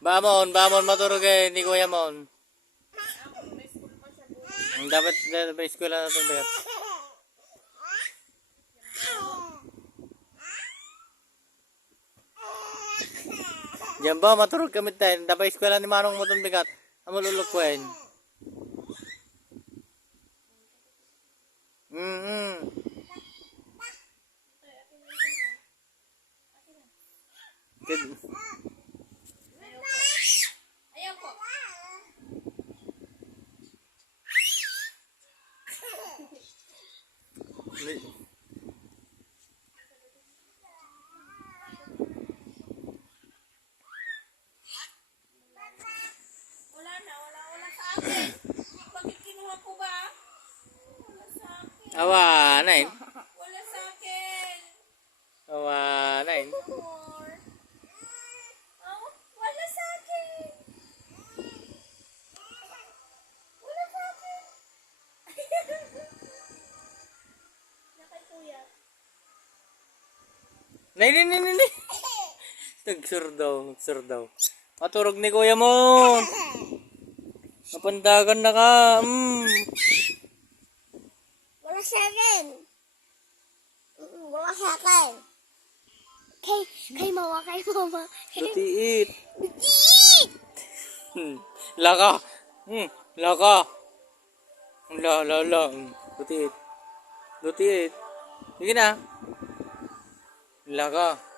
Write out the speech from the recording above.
Bamon maturog ni Kuya Mon. Dapat school na ito, Bert. Diyan ba, maturog kami tayo. Dapat school ni Manong mo itong bigat. Ang malulukwen. Ayoko. Wala sa akin. Bakit kinuha ko ba? Wala sa akin. Awanain. Wala sa akin. Awanain. More. Oh, wala sa akin. Wala sa akin. Nakay kuya. Nay. Nagsur daw. Maturog ni Kuya mo. Napandagan na ka. Wala sa akin. Wala sa akin. Kay mama. Lutiit. Eat! Laka. Laka. La. Lutiit. Sige na. Laka.